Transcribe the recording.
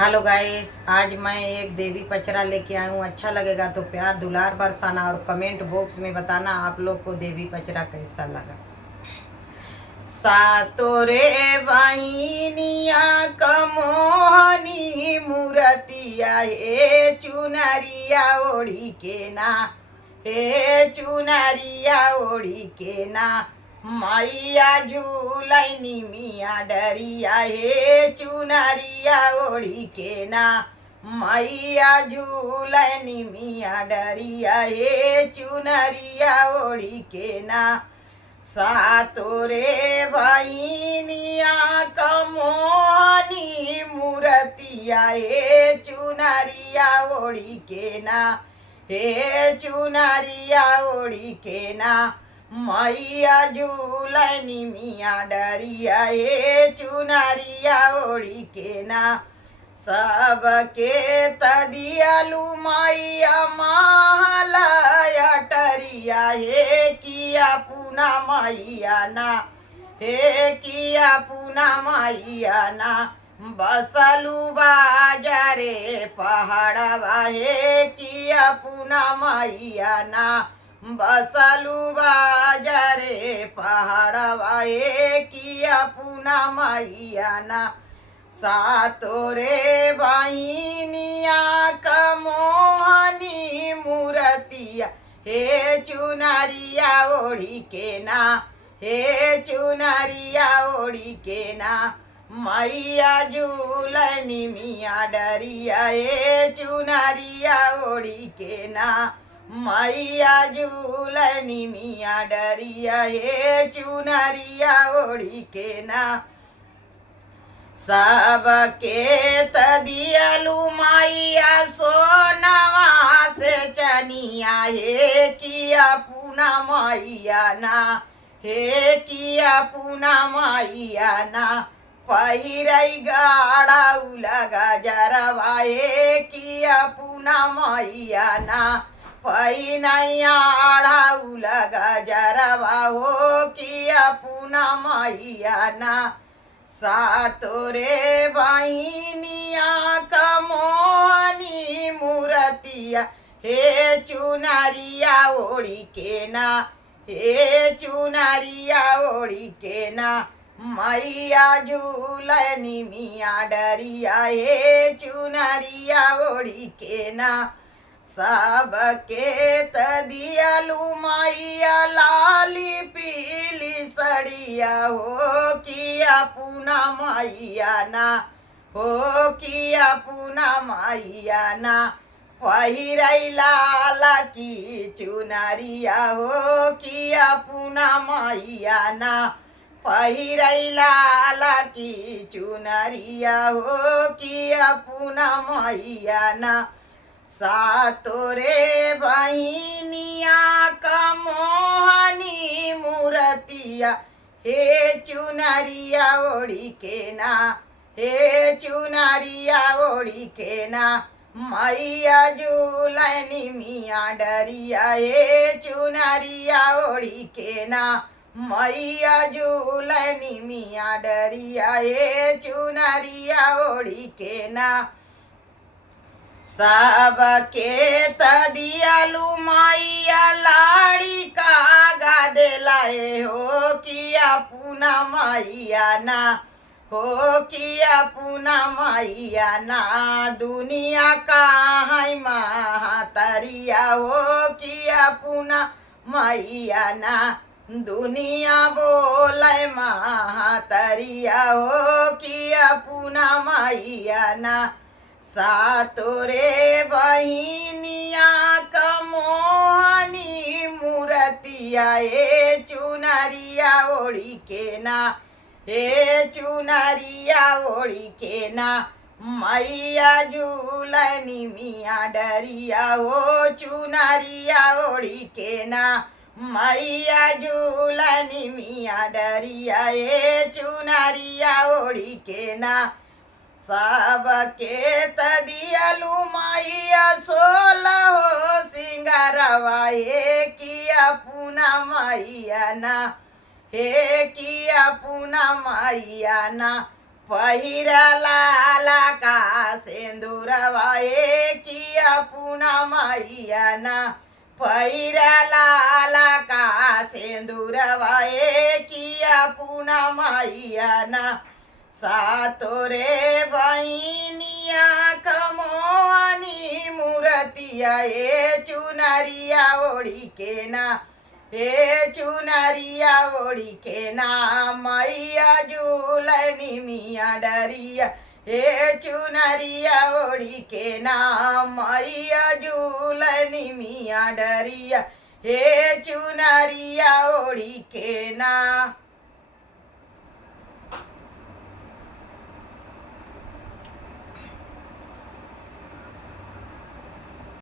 Hello guys, आज मैं एक देवी पचरा लेके आई हूँ। अच्छा लगेगा तो प्यार दुलार बरसाना और कमेंट बॉक्स में बताना आप लोग को देवी पचरा कैसा लगा। सातोरे बहिनिया कमोहनी मूर्तिया हे चुनरिया ओढ़ी के ना, हे चुनरिया ओढ़ी के ना, मैया झूलैनी मिया डरिया हे चुनरिया ओढ़ी के ना, मैया झूलैनी मिया डरिया हे चुनरिया ओढ़ी के ना। सातोरे बहिनिया कमोहनी मूर्तिया हे चुनरिया ओढ़ी के ना, हे चुनरिया ओढ़ी के ना, मैया झूलनी मिया डरिया हे चुनरिया ओढ़ी के ना। सबके तदियालु मैया महलया टरिया हे किया पुना मैया ना, हे किया पुना मैया ना, बसलु बाजारे पहाड़वा हे किया पुना मैया ना, बसलु बाजारे पहाड़वा हे किया पुना मैया ना। सातोरे बहिनिया कमोहनी मूर्तिया हे चुनरिया ओढ़ी के ना, हे चुनरिया ओढ़ी के ना, मैया झूलनी मिया डरिया हे चुनरिया ओढ़ी के ना, मैया झूलनी मिया डरिया हे चुनरिया ओढ़ी के ना। सबके तदियालु मैया सोनवा से चनिया हे किया पुना मैया ना, हे किया पुना मैया ना, पहिरई गाड़ा उलगा जरवा हे किया पुना मैया ना, पहिनैया उलगा जरवा हो किया पुना मैया ना। सातोरे बहिनिया कमोहनी मूर्तिया हे चुनरिया ओढ़ी के ना, हे चुनरिया ओढ़ी के ना, मैया झूलनी मिया डरिया हे चुनरिया ओढ़ी के ना। सबके तदियालु मैया लाली पीली सड़िया हो किया पुना मैया ना, हो किया पुना मैया ना, पहिरई लाल की चुनरिया हो किया पुना मैया ना, पहिरई लाल की चुनरिया हो किया पुना मैया ना। सातोरे बहिनिया कमोहनी मूर्तिया हे चुनरिया ओढ़ी के ना, हे चुनरिया ओढ़ी के ना, मैया झूलनी मिया डरिया हे चुनरिया ओढ़ी के ना, मैया झूलनी मिया डरिया हे चुनरिया ओढ़ी के ना। सबके तदियालु मैया लाड़ी का गादेलाए हो किया पुना मैया ना, हो किया पुना मैया ना, दुनिया का है महातरिया हो किया पुना मैया ना, दुनिया बोले महातरिया हो किया पुना मैया ना। सातोरे बहिनिया कमोहनी मूर्तिया हे चुनरिया ओढ़ी के ना, हे चुनरिया ओढ़ी के ना, मैया झूलनी मिया डरिया हो चुनरिया ओढ़ी के ना, मैया झूलनी मिया डरिया हे चुनरिया ओढ़ी के ना। सबके तदियालु मैया सोलहो सिंगारवा हे किया पुना मैया ना, हे किया पुना मैया ना, पहिरा लाला का से पूना मैया ना पैरा लाला का सिंदूरवा किया पूना मैया ना सातो रे बहिनिया कमोनी मूर्तिया चुनरिया ओढ़ी के ना चुनरिया ओढ़ी के ना मैया झूलनी मिया डरिया चुनरिया ओढ़ी के ना मैया झूलनी मिया डरिया चुनरिया ओढ़ी के ना।